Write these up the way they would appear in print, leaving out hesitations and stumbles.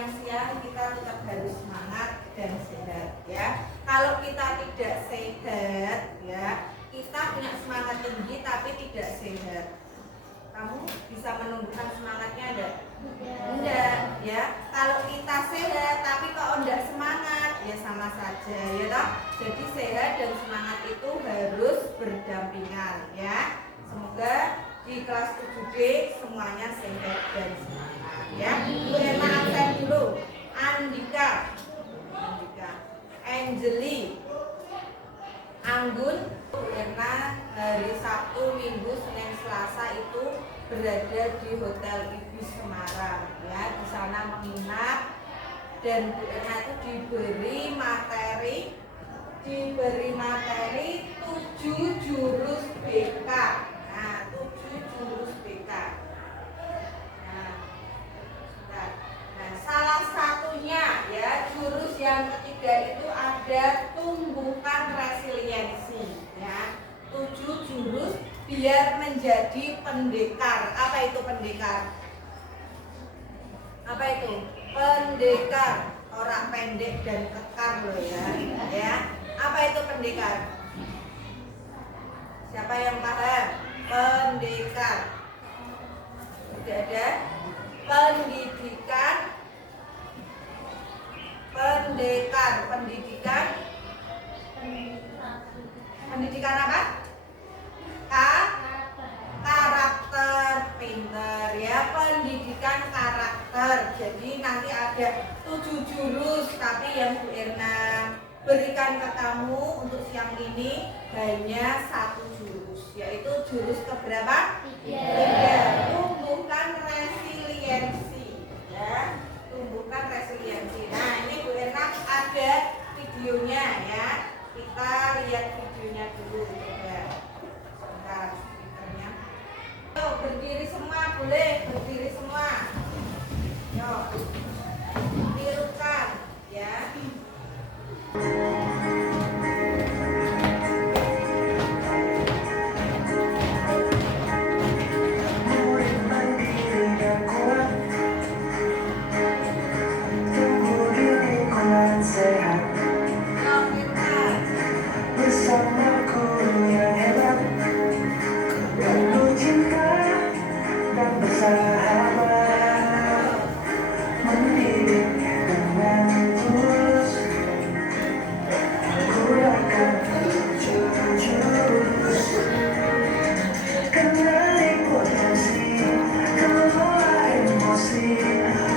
siang-siang kita tetap harus semangat dan sehat ya. Kalau kita tidak sehat ya, kita punya semangat tinggi tapi tidak sehat. Kamu bisa menumbuhkan semangatnya enggak? Enggak ya. Kalau kita sehat tapi kok enggak semangat, ya sama saja ya toh. Jadi sehat dan semangat itu harus berdampingan ya. Semoga di kelas 7D semuanya sehat dan semangat ya. Bu Erna absen dulu. Andika, Angeli, Anggun. Bu Erna hari Sabtu, Minggu, Senin, Selasa itu berada di Hotel Ibis Semarang ya. Di sana menginap dan Bu Erna itu diberi materi 7 jurus BK. Nah, 7 jurus BK. Nah, salah satunya ya, jurus yang ketiga itu ada tumbuhkan resiliensi ya. 7 jurus biar menjadi pendekar. Apa itu pendekar? Apa itu? Pendekar, orang pendek dan kekar loh ya. Ya. Apa itu pendekar? Siapa yang paham? Pendekar. Tidak ada. Pendidikan. Pendekar. Pendidikan apa? Karakter. Pinter ya. Pendidikan karakter. Jadi nanti ada 7 jurus, tapi yang Bu Erna berikan ke kamu untuk siang ini hanya 1 jurus, yaitu jurus keberapa? 3. Tumbuhkan resiliensi ya. Tumbuhkan resiliensi. Nah, ini Bu Erna ada videonya ya. Kita lihat videonya dulu ya. Sebentar speakernya. Yuk, berdiri semua, boleh berdiri semua. Yuk, tirukan ya.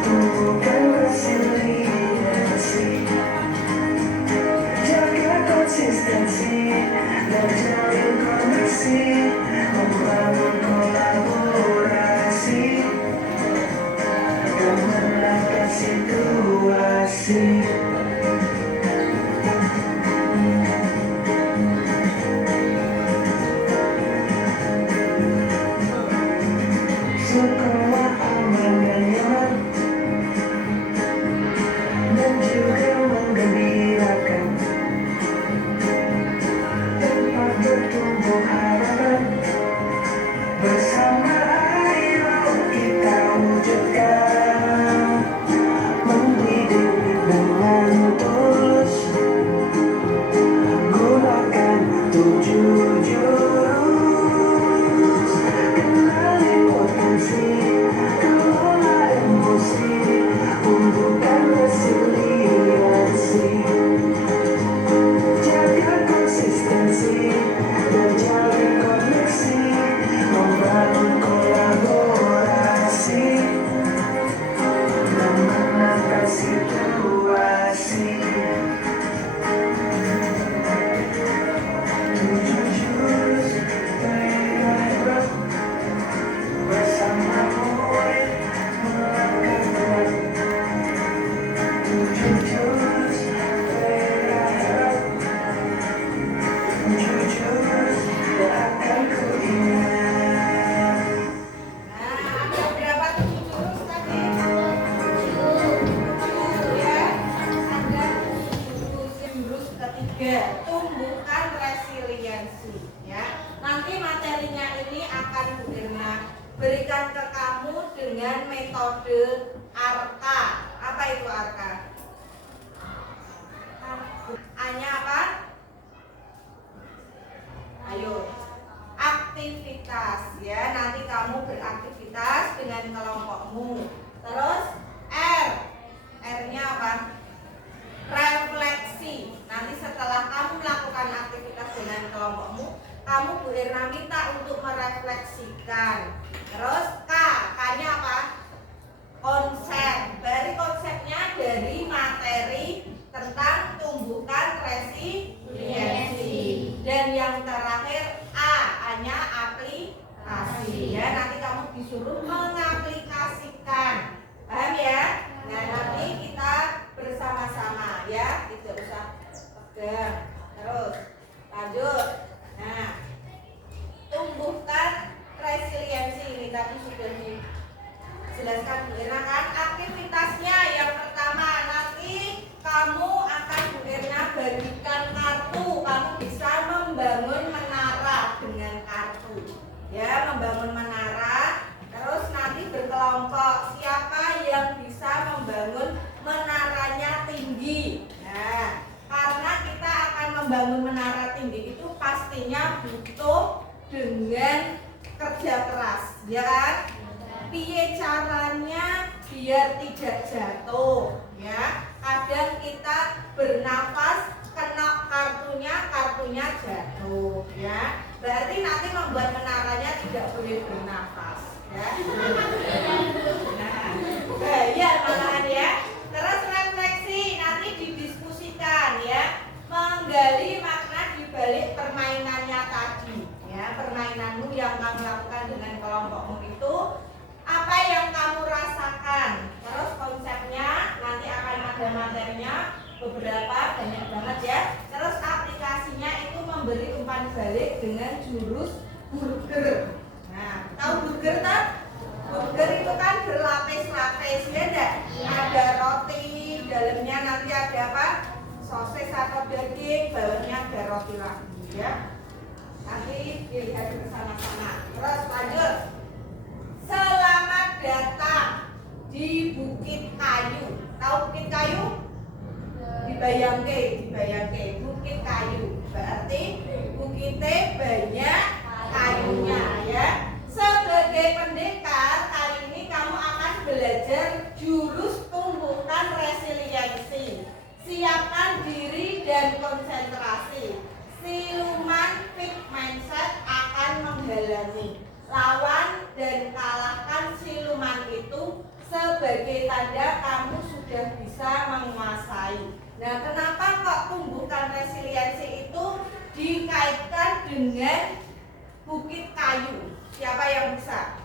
Tumbuhkan resiliensi. Arka? A-nya apa? Ayo, aktivitas ya. Nanti kamu beraktivitas dengan kelompokmu. Terus R, R-nya apa? Refleksi. Nanti setelah kamu melakukan aktivitas dengan kelompokmu, kamu Bu Irna minta untuk merefleksikan. Terus K, K-nya apa? Konsep. Dari konsepnya dari materi tentang tumbukan resiliensi. Dan yang terakhir A, A-nya aplikasi ya. Nanti kamu disuruh mengaplikasikan. Paham ya? Nah, nanti kita bersama-sama ya, tidak usah pegang. Terus lanjut. Nah, tumbuhkan resiliensi ini tadi sudah dijelaskan Bu Irna kan. Aktivitasnya yang pertama, nanti kamu akan Bu Irna bagikan kartu. Kamu bisa membangun menara dengan kartu ya, membangun menara. Terus nanti berkelompok, siapa yang bisa membangun menaranya tinggi. Nah, karena kita akan membangun menara tinggi itu pastinya butuh dengan kerja keras, ya kan? Piye caranya biar tidak jatuh, ya? Kadang kita bernafas kena kartunya jatuh, ya. Berarti nanti membuat menaranya tidak boleh bernafas, ya. Nah, bahaya malahan ya. Terus refleksi nanti didiskusikan ya, menggali makna di balik permainannya tadi, ya. Permainanmu yang kamu lakukan dengan kelompokmu itu apa yang kamu rasakan. Terus konsepnya nanti akan ada materinya beberapa, banyak banget ya. Terus aplikasinya itu memberi umpan balik dengan jurus burger. Nah, tahu burger kan? Burger itu kan berlapis-lapis ya enggak? Ada roti, dalamnya nanti ada apa? Sosis atau daging, bawahnya ada roti lagi ya. Nanti dilihat bersama-sama. Terus lanjut. Selamat datang di Bukit Kayu. Tahu Bukit Kayu? Dibayangke Bukit Kayu. Berarti bukitnya banyak kayunya ya. Sebagai pendekar, kali ini kamu akan belajar jurus tumbuhkan resiliensi. Siapkan diri dan konsentrasi. Siluman fixed mindset akan menghalangi. Lawan dan kalahkan siluman itu sebagai tanda kamu sudah bisa menguasai. Nah, kenapa kok tumbuhkan resiliensi itu dikaitkan dengan Bukit Kayu? Siapa yang bisa?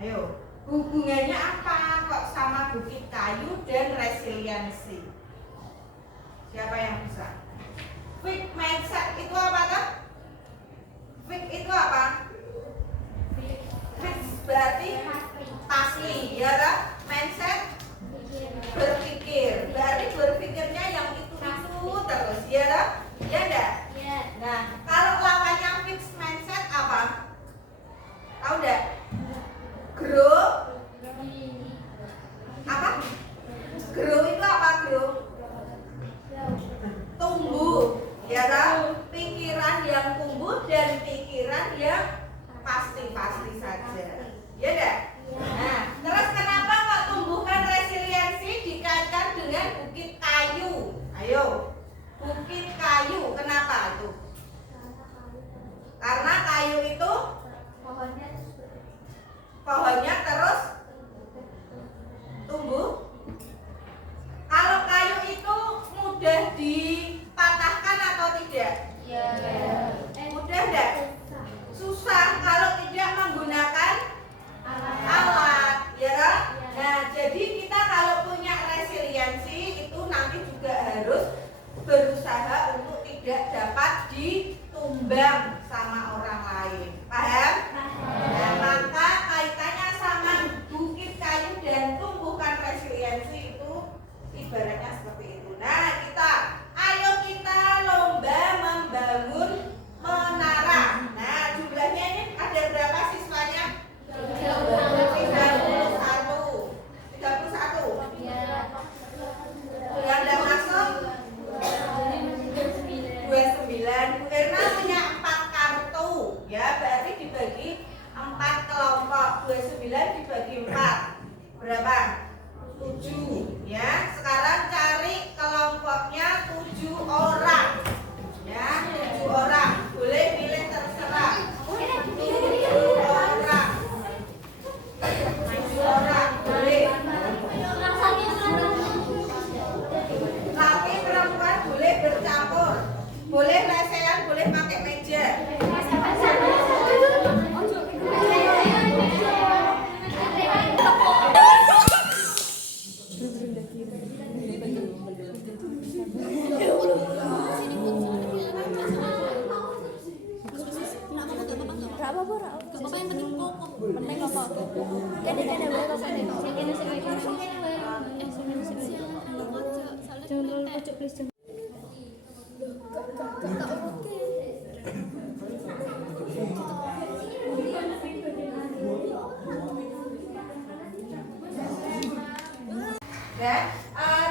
Ayo, hubungannya apa kok sama Bukit Kayu dan resiliensi? Siapa yang bisa? Fixed mindset itu apa tuh? Fixed itu apa? Fixed berarti pasti, ya kan? Mindset berpikir, berarti berpikirnya yang itu terus, ya kan? Ya enggak? Nah, kalau lawannya fixed mindset apa? Tahu enggak? Grow apa? Grow itu apa grow? Tumbuh, ya kan? Pikiran yang tumbuh dan pikiran yang pasti-pasti saja, ya enggak? Nah, terus kenapa kok tumbuhkan resiliensi dikaitkan dengan Bukit Kayu? Ayo, Bukit Kayu, kenapa itu? Karena kayu itu pohonnya terus tumbuh. Kalau kayu itu mudah dipatahkan atau tidak? Mudah enggak? Susah kalau tidak menggunakan alat, ya kan? Nah, jadi kita kalau punya resiliensi itu nanti juga harus berusaha untuk tidak dapat ditumbang sama orang lain. Paham? Nah, maka kaitannya sama Bukit Kayu dan tumbuhkan resiliensi itu ibaratnya seperti itu. Nah, ayo kita lomba membangun menara. Nah, jumlahnya ini ada berapa siswanya? 31. Ya,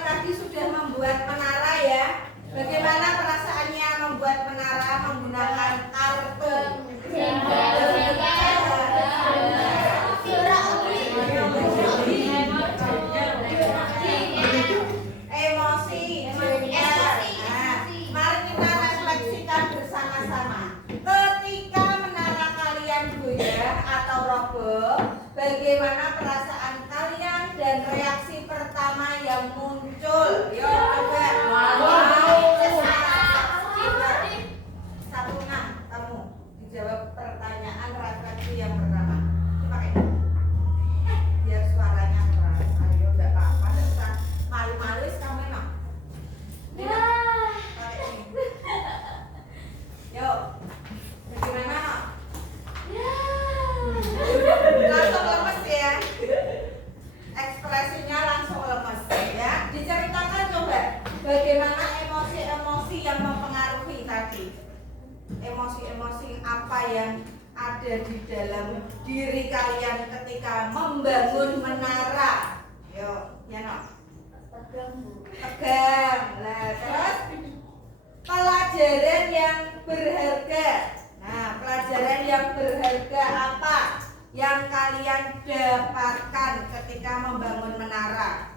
tadi sudah membuat menara ya. Bagaimana perasaannya membuat menara menggunakan kartu? Emosi, nah, mari kita refleksikan bersama-sama. Ketika menara kalian goyah atau roboh, bagaimana perasaan kalian dan reaksi pertama yang muncul? Yuk coba. Satu kamu dijawab pertanyaan refleksi yang pertama. Coba kayak biar suaranya keras. Ayo, enggak apa-apa, enggak usah malu-malu kamu no. Pakai ini. Yuk. Bagaimana no? Langsung lemes ya. Ekspresinya langsung lemes ya. Diceritakan coba bagaimana emosi-emosi yang mempengaruhi tadi. Emosi-emosi apa yang ada di dalam diri kalian ketika membangun menara? Yuk, ya no. Tegang. Nah, terus pelajaran yang berharga. Nah, pelajaran yang berharga apa yang kalian dapatkan ketika membangun menara?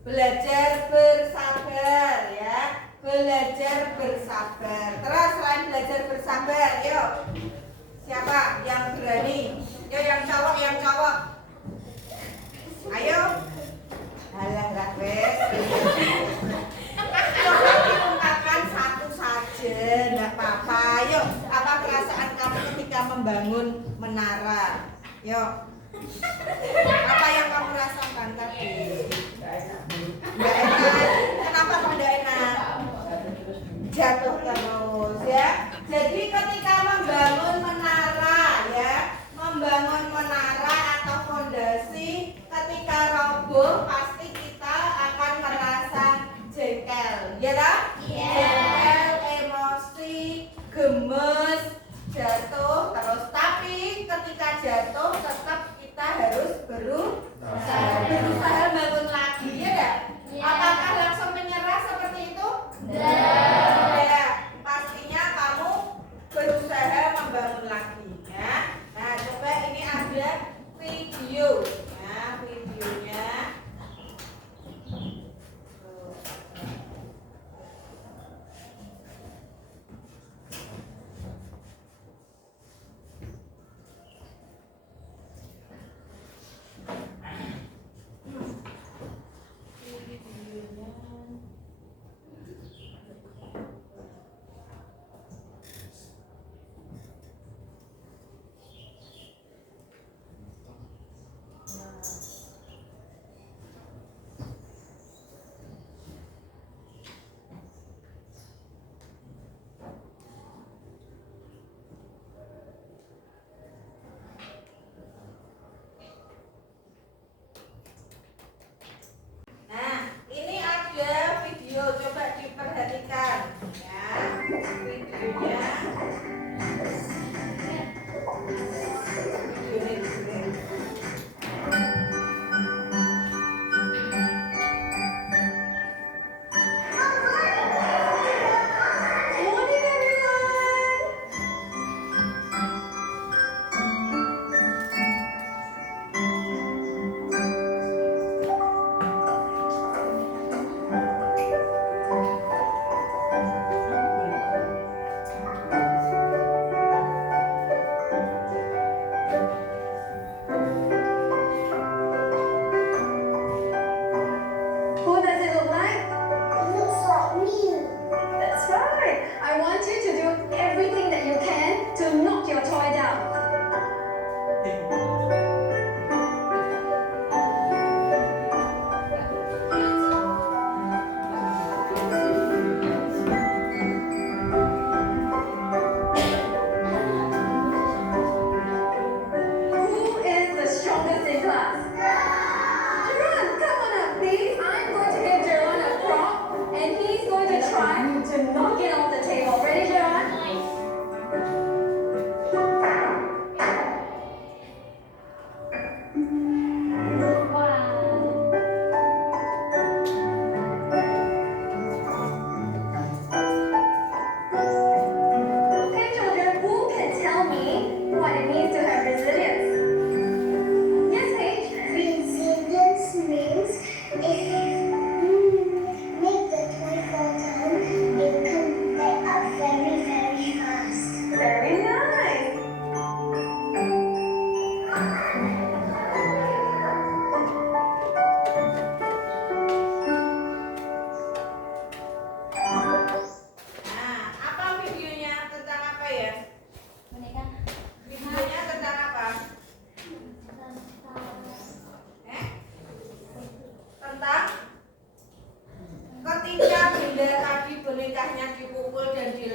Belajar bersabar ya. Belajar bersabar. Terus selain belajar bersabar, yuk. Siapa yang berani? Yuk yang cowok. Ayo. Halah wes. Coba diungkapkan satu saja, enggak apa-apa. Yuk, apa perasaan kamu ketika membangun menara? Yuk. Apa yang kamu rasakan tadi? Enggak enak. Kenapa kok enggak enak? Jatuh terus ya. Jadi ketika membangun menara ya, membangun menara atau fondasi, ketika roboh pasti kita akan merasa jengkel, ya kan? Jengkel, emosi, gemes, jatuh terus. Tapi ketika jatuh tetap kita harus berusaha bangun lagi, ya kan? Apakah langsung menyerah seperti itu? Ya, pastinya kamu berusaha membangun lagi ya. Nah, coba ini ada video. Nah, videonya. Coba diperhatikan ya videonya.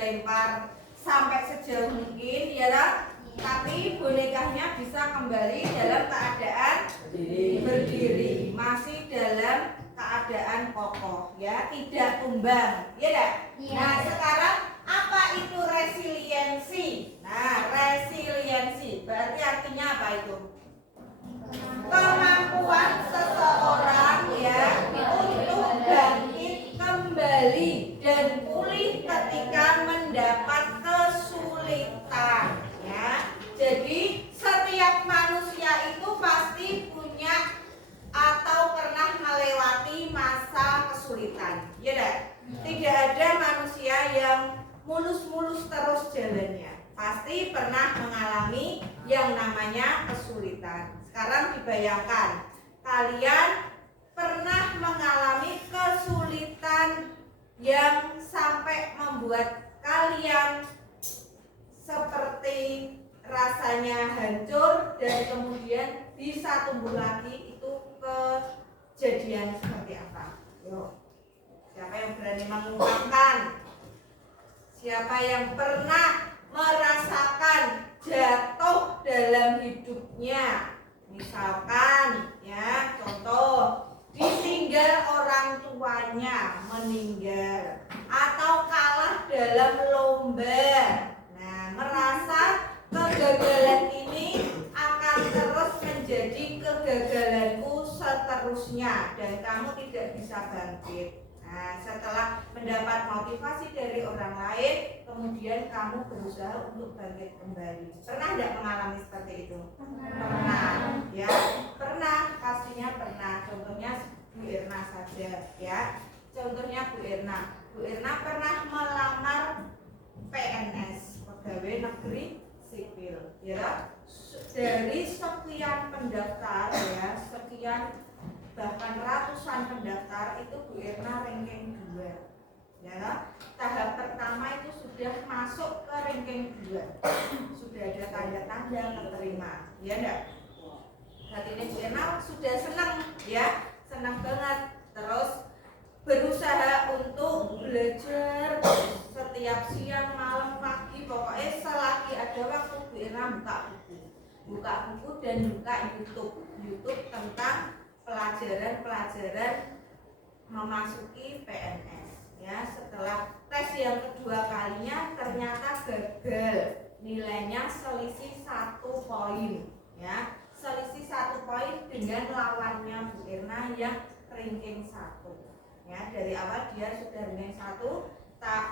dilempar sampai sejauh mungkin ya kan? Tapi bonekanya bisa kembali dalam keadaan berdiri, masih dalam keadaan kokoh ya, tidak tumbang ya dah? Nah sekarang apa itu resiliensi? Nah resiliensi berarti artinya apa itu? Kemampuan seseorang ya untuk bangkit kembali dan pulih ketika mendapat kesulitan ya. Jadi setiap manusia itu pasti punya atau pernah melewati masa kesulitan ya dah? Tidak ada manusia yang mulus-mulus terus jalannya, pasti pernah mengalami yang namanya kesulitan. Sekarang dibayangkan, kalian pernah mengalami kesulitan yang sampai membuat kalian seperti rasanya hancur dan kemudian bisa tumbuh lagi, itu kejadian seperti apa? Yuk, siapa yang berani mengungkapkan? Siapa yang pernah merasakan jatuh dalam hidupnya? Misalkan ya, contoh ditinggal orang tuanya, meninggal, atau kalah dalam lomba. Nah, merasa kegagalan ini akan terus menjadi kegagalanku seterusnya dan kamu tidak bisa bangkit. Nah, setelah mendapat motivasi dari orang lain, kemudian kamu berusaha untuk bangkit kembali. Pernah tidak mengalami seperti itu? Pernah, ya, pernah, pastinya pernah. Contohnya Bu Irna saja, ya. Contohnya Bu Irna. Bu Irna pernah melamar PNS, pegawai negeri sipil, ya. Dari sekian pendaftar, ya, sekian bahkan ratusan pendaftar itu Bu Irna ranking 2 ya. Tahap pertama itu sudah masuk ke ranking 2, sudah ada tanda-tanda keterima ya enggak? Saat ini Bu Irna sudah senang ya, senang banget, terus berusaha untuk belajar setiap siang, malam, pagi, pokoknya selagi ada waktu Bu Irna buka buku dan buka YouTube tentang pelajaran memasuki PNS ya. Setelah tes yang kedua kalinya ternyata gagal, nilainya selisih 1 poin ya, selisih 1 poin dengan lawannya Bu Irna yang ranking 1 ya. Dari awal dia sudah ranking 1,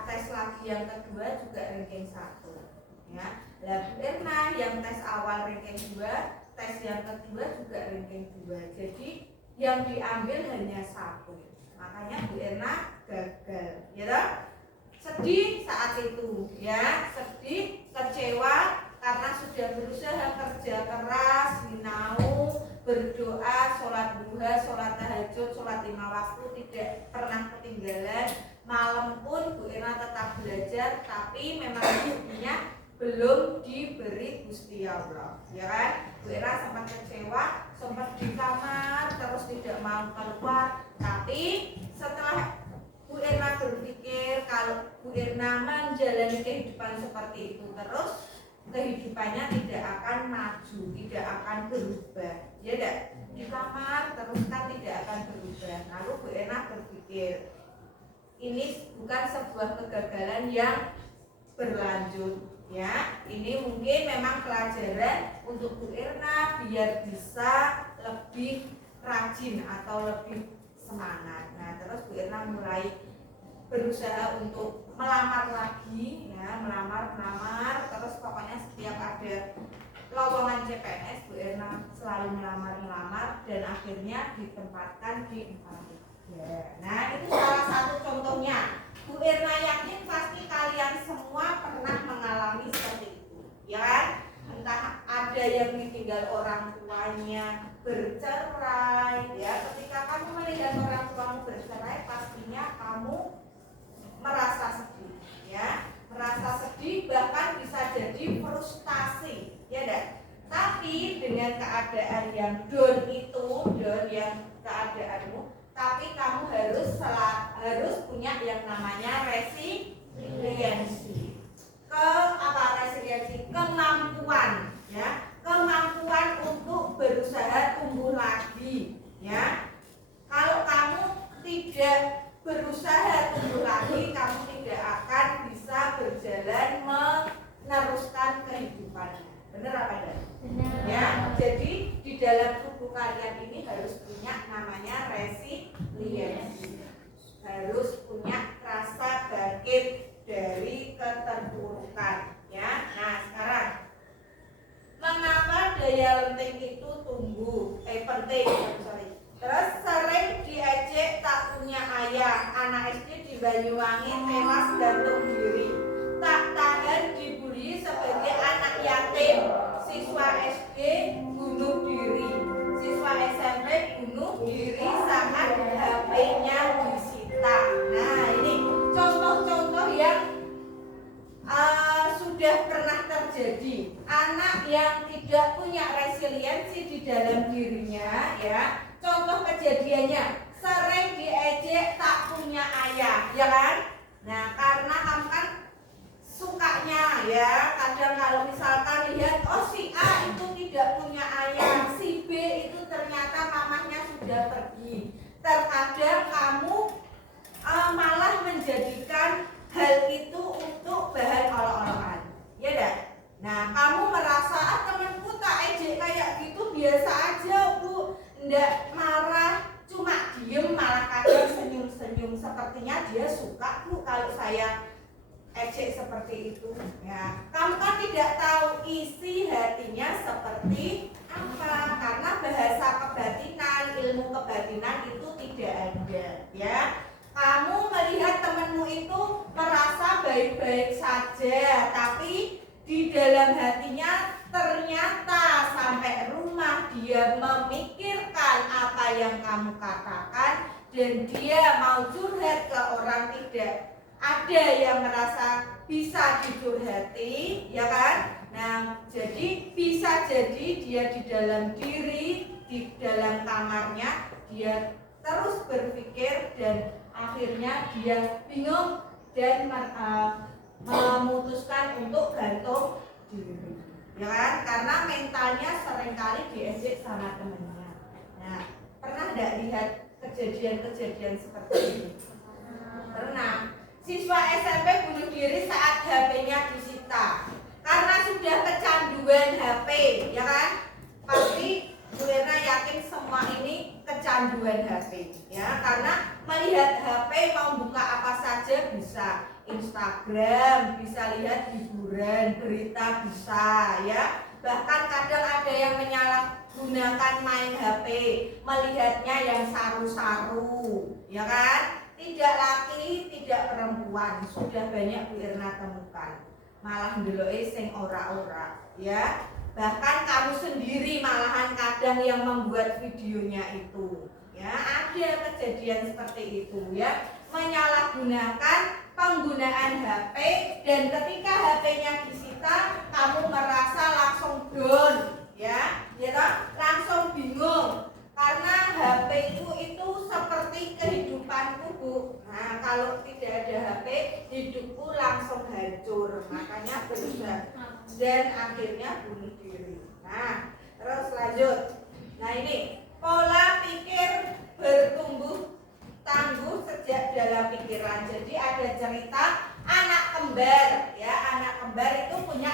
tes lagi yang kedua juga ranking 1 ya. Lah Bu Irna yang tes awal ranking 2, tes yang kedua juga ranking 2, jadi yang diambil hanya 1, makanya Bu Irna gagal ya toh? Sedih saat itu ya, sedih, kecewa karena sudah berusaha kerja keras, sinau, berdoa, sholat duha, sholat tahajud, sholat 5 waktu tidak pernah ketinggalan. Malam pun Bu Irna tetap belajar, tapi memang hidupnya belum diberi Gusti Allah ya kan. Bu Irna sempat kecewa, sempat di kamar terus tidak mau keluar, tapi setelah Bu Irna berpikir kalau Bu Irna menjalani kehidupan seperti itu terus, kehidupannya tidak akan maju, tidak akan berubah ya enggak? Di kamar terus kan tidak akan berubah. Lalu Bu Irna berpikir, ini bukan sebuah kegagalan yang berlanjut ya, ini mungkin memang pelajaran untuk Bu Irna biar bisa lebih rajin atau lebih semangat. Nah terus Bu Irna mulai berusaha untuk melamar lagi ya, melamar, terus pokoknya setiap ada lowongan CPNS Bu Irna selalu melamar dan akhirnya ditempatkan di 4. Nah itu salah satu contohnya. Bu Irna yakin pasti kalian semua pernah mengalami seperti itu ya kan? Entah ada yang ditinggal orang tuanya, bercerai ya. Ketika kamu melihat orang tuamu bercerai, pastinya kamu merasa sedih ya, merasa sedih, bahkan bisa jadi frustasi ya dan. Tapi dengan keadaan yang down itu, down yang keadaanmu, tapi kamu harus punya yang namanya resiliensi resiliensi. Ke apa resiliensi? Kemampuan, ya. Kemampuan untuk berusaha tumbuh lagi, ya. Kalau kamu tidak berusaha tumbuh lagi, kamu tidak akan bisa berjalan meneruskan kehidupannya. Benar apa tidak? Benar. Ya, jadi di dalam tubuh kalian ini harus punya namanya resiliensi. Harus punya rasa bangkit dari keterpurukan, ya. Nah, sekarang mengapa daya lenting itu penting, sorry. Terus sering diejek tak punya ayah, anak SD di Banyuwangi tewas gantung diri, tak tahan dibully sebagai anak yatim, siswa SD bunuh diri, siswa SMP bunuh diri saat HP-nya disita. Nah, ini contoh-contoh yang sudah pernah terjadi. Anak yang tidak punya resiliensi di dalam dirinya, ya. Contoh kejadiannya, sering diejek tak punya ayah, ya kan? Nah, karena kamu kan sukanya, ya. Kadang kalau misalkan lihat, oh si A itu tidak punya ayah, si B itu ternyata mamahnya sudah pergi. Terkadang kamu malah menjadikan hal itu untuk bahan olok-olokan, ya dah. Nah, kamu merasa temanku tak ejek kayak gitu biasa aja, Bu, ndak marah, cuma diem, malah kadang senyum-senyum, sepertinya dia suka, Bu, kalau saya ejek seperti itu. Ya, kamu kan tidak tahu isi hatinya seperti apa, karena bahasa kebatinan, ilmu kebatinan itu tidak ada, ya. Kamu melihat temanmu itu merasa baik-baik saja, tapi di dalam hatinya ternyata sampai rumah dia memikirkan apa yang kamu katakan, dan dia mau curhat ke orang tidak ada yang merasa bisa dicurhati, ya kan? Nah, jadi bisa jadi dia di dalam diri, di dalam kamarnya dia terus berpikir dan akhirnya dia bingung dan memutuskan untuk gantung diri, ya kan? Karena mentalnya seringkali diejek sama temannya. Nah, pernah tidak lihat kejadian-kejadian seperti ini? Pernah. Siswa SMP bunuh diri saat HP-nya disita karena sudah kecanduan HP, ya kan? Pasti Bu Erna yakin semua ini kecanduan HP, ya, karena melihat HP mau buka apa saja bisa, Instagram, bisa lihat hiburan, berita bisa, ya. Bahkan kadang ada yang menyalahgunakan main HP, melihatnya yang saru-saru, ya kan? Tidak laki, tidak perempuan, sudah banyak Bu Erna temukan. Malah ndeloke sing ora-ora, ya. Bahkan kamu sendiri malahan kadang yang membuat videonya itu, ya. Ada kejadian seperti itu, ya. Menyalahgunakan penggunaan HP, dan ketika HP-nya disita kamu merasa langsung down, ya, langsung bingung. Karena HP itu seperti kehidupanku, Bu. Nah, kalau tidak ada HP, hidupku langsung hancur. Makanya berusaha dan akhirnya bunuh diri. Nah, terus lanjut. Nah, ini pola pikir bertumbuh tangguh sejak dalam pikiran. Jadi ada cerita anak kembar, ya. Anak kembar itu punya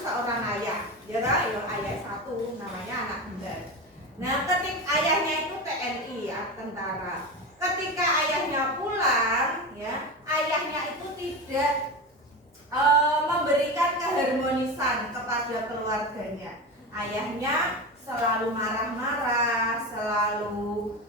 seorang ayah, ya, ayah satu, namanya anak kembar. Nah, ketika ayahnya itu TNI, ya, tentara. Ketika ayahnya pulang, ya, ayahnya itu tidak memberikan keharmonisan kepada keluarganya. Ayahnya selalu marah-marah, selalu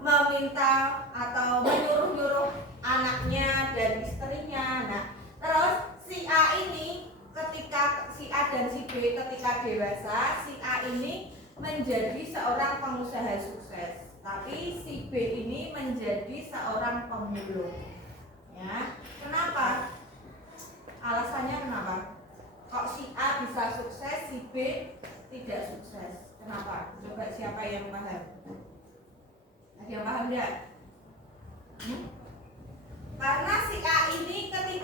meminta atau menyuruh-nyuruh anaknya dan istrinya. Nah, terus si A ini ketika si A dan si B ketika dewasa, si A ini menjadi seorang pengusaha sukses, tapi si B ini menjadi seorang pemulung. Ya, kenapa? Alasannya kenapa? Kok si A bisa sukses, si B tidak sukses? Kenapa? Coba siapa yang paham? Ada yang paham tidak? Karena si A ini ketika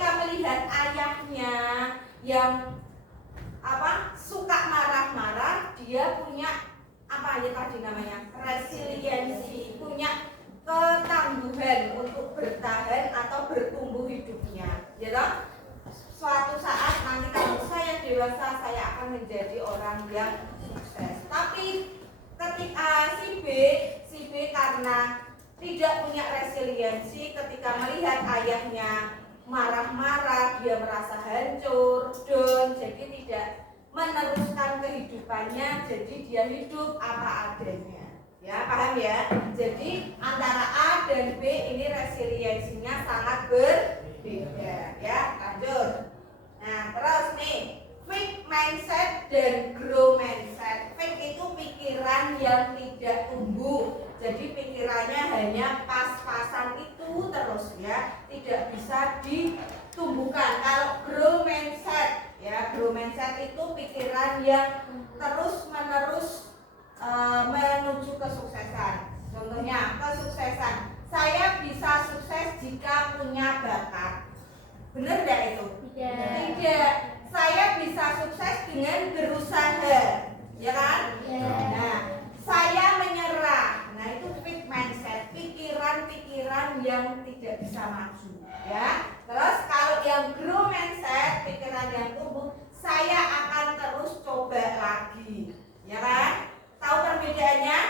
yang suka marah-marah, dia punya apa ya tadi namanya, resiliensi, punya ketangguhan untuk bertahan atau bertumbuh hidupnya, ya toh? Suatu saat nanti kalau saya dewasa, saya akan menjadi orang yang sukses. Tapi ketika si B karena tidak punya resiliensi, ketika melihat ayahnya marah-marah, dia merasa hancur, down, jadi tidak meneruskan kehidupannya, jadi dia hidup apa adanya. Ya, paham ya? Jadi antara A dan B ini resiliensinya sangat berbeda, ya. Lanjut. Nah, terus nih, fixed mindset dan grow mindset. Fixed itu pikiran yang tidak tumbuh. Jadi pikirannya hanya pas-pasan itu terus, ya, tidak bisa ditumbuhkan. Kalau grow mindset, ya, grow mindset itu pikiran yang terus-menerus menuju kesuksesan. Contohnya, kesuksesan. Saya bisa sukses jika punya bakat. Benar tidak itu? Tidak. Saya bisa sukses dengan berusaha, ya kan? Nah, saya menyerah. Nah, itu fixed mindset, pikiran-pikiran yang tidak bisa maju, ya. Terus kalau yang grow mindset, pikiran yang tumbuh, saya akan terus coba lagi, ya kan? Tahu perbedaannya?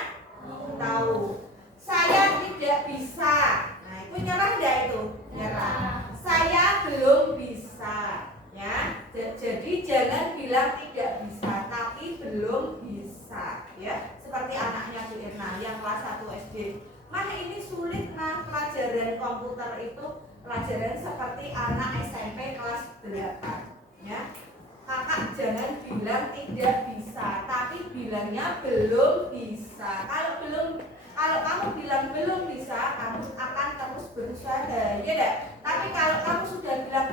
Tahu. Saya tidak bisa. Nah, itu nyerah enggak itu? Nyerah. Saya belum bisa, ya. Jadi jangan bilang tidak bisa, tapi belum bisa, ya. Seperti anaknya Bu Irna yang kelas 1 SD. Mana ini sulit, nah, pelajaran komputer itu pelajaran seperti anak SMP kelas 8, ya. Kakak jangan bilang tidak bisa, tapi bilangnya belum bisa. Kalau kamu bilang belum bisa, kamu akan terus berusaha, ya enggak? Tapi kalau kamu sudah bilang,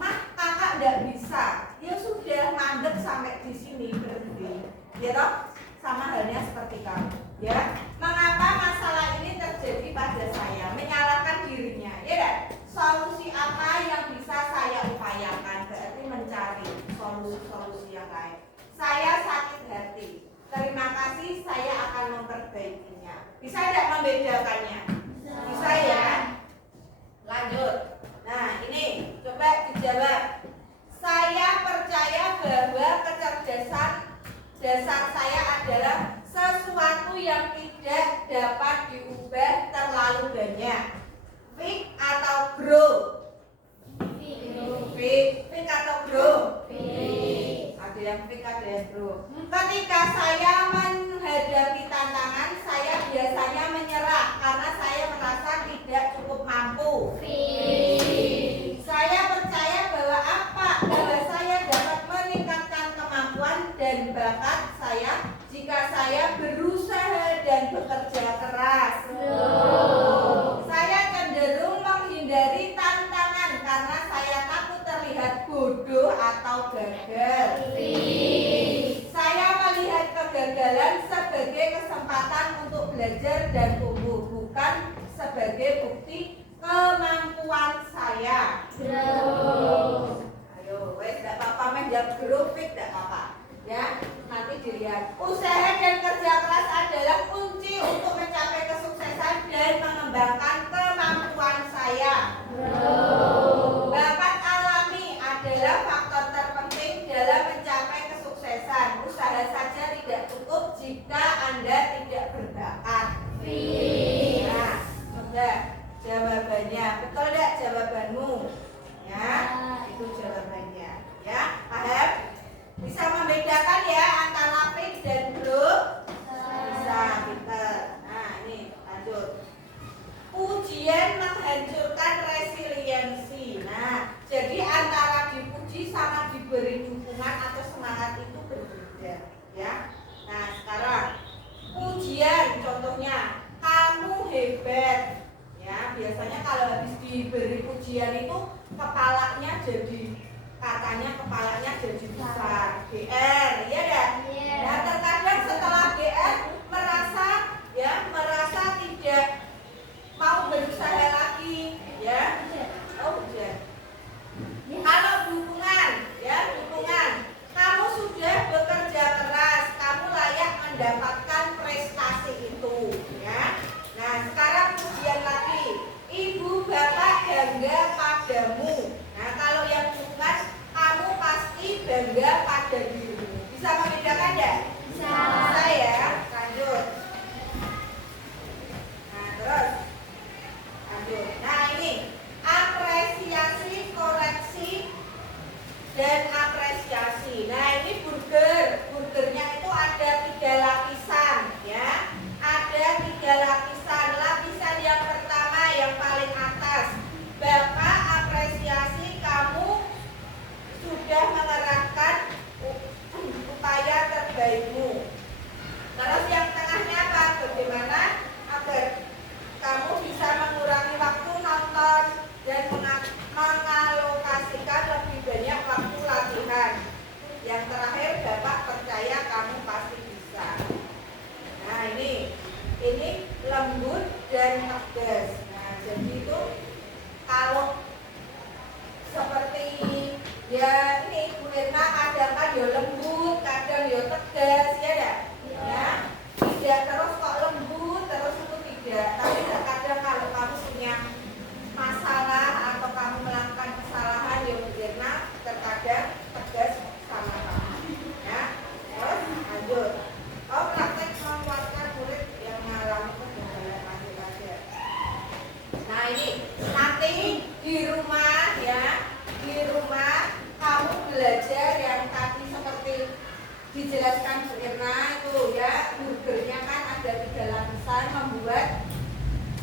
"Mah, kakak enggak bisa," ya sudah, mandek sampai di sini, berhenti. Ya toh? Sama halnya seperti kamu, ya. Mengapa masalah ini terjadi pada saya? Menyalahkan dirinya, ya enggak? Solusi apa yang bisa saya upayakan? Berarti mencari solusi-solusi yang lain. Saya sakit hati. Terima kasih, saya akan memperbaikinya. Bisa tidak membedakannya? Bisa, ya. Lanjut. Nah, ini coba dijawab. Saya percaya bahwa kecerdasan dasar saya adalah sesuatu yang tidak dapat diubah terlalu banyak. Fix atau grow? Fix atau grow? Ada yang fix, ada yang grow. Ketika saya menghadapi tantangan, saya biasanya menyerah karena saya merasa tidak cukup mampu. Saya percaya bahwa saya dapat meningkatkan kemampuan dan bakat saya jika saya berusaha dan bekerja keras. Saya cenderung menghindari tantangan karena saya takut terlihat bodoh atau gagal. Saya melihat kegagalan sebagai kesempatan untuk belajar dan tumbuh, bukan sebagai bukti kemampuan saya. Ayo, wes, tidak apa-apa, menjawab grafik tidak apa-apa, ya. Nanti dilihat. Usaha dan kerja keras adalah kunci untuk mencapai kesuksesan dan mengembangkan kemampuan saya. Bakat alami adalah faktor terpenting dalam mencapai kesuksesan. Usaha saja tidak cukup jika Anda tidak berbakat. Nah, coba jawabannya. Betul tidak jawabanmu? Ya, itu jawabannya. Ya, paham? Bisa membedakan ya antara fix dan grow? Bisa, pinter. Nah, ini lanjut. Ujian menghancurkan resiliensi. Nah, jadi antara dipuji sama diberi dukungan atau semangat itu berbeda, ya. Nah, sekarang pujian, contohnya kamu hebat, ya. Biasanya kalau habis diberi pujian itu kepalanya jadi besar, GR, iya dah. Nah, terkadang setelah GR merasa tidak mau berusaha lagi, ya. Oh, hujan. Kalau dukungan, ya. dan tegas. Nah, jadi itu kalau seperti ya ini Bu Irna kadang kan ya lembut, kadang ya tegas ya dah. Ya, tidak terus kok lembut terus itu tidak. Tapi kadang kalau kamu punya masalah atau kamu melakukan kesalahan ya Bu Irna terkadang tegas sama kamu. Ya, terus lanjut. Oh, praktek menguatkan murid yang mengalami kegagalan lanjut aja. Nah ini nanti di rumah ya, di rumah kamu belajar yang tadi seperti dijelaskan Bu Irna itu ya, burgernya kan ada 3 lapisan, membuat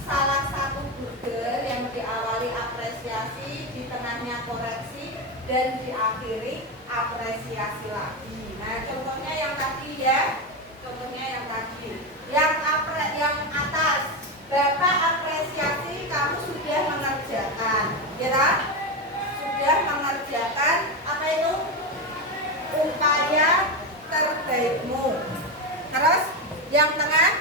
salah satu burger yang diawali apresiasi, di tengahnya koreksi, dan diakhiri apresiasi lagi. Nah contohnya yang tadi ya, contohnya yang tadi, yang atas, Bapak apresiasi kamu sudah mengerjakan, ya kan? Sudah mengerjakan apa itu? Upaya terbaikmu. Terus yang tengah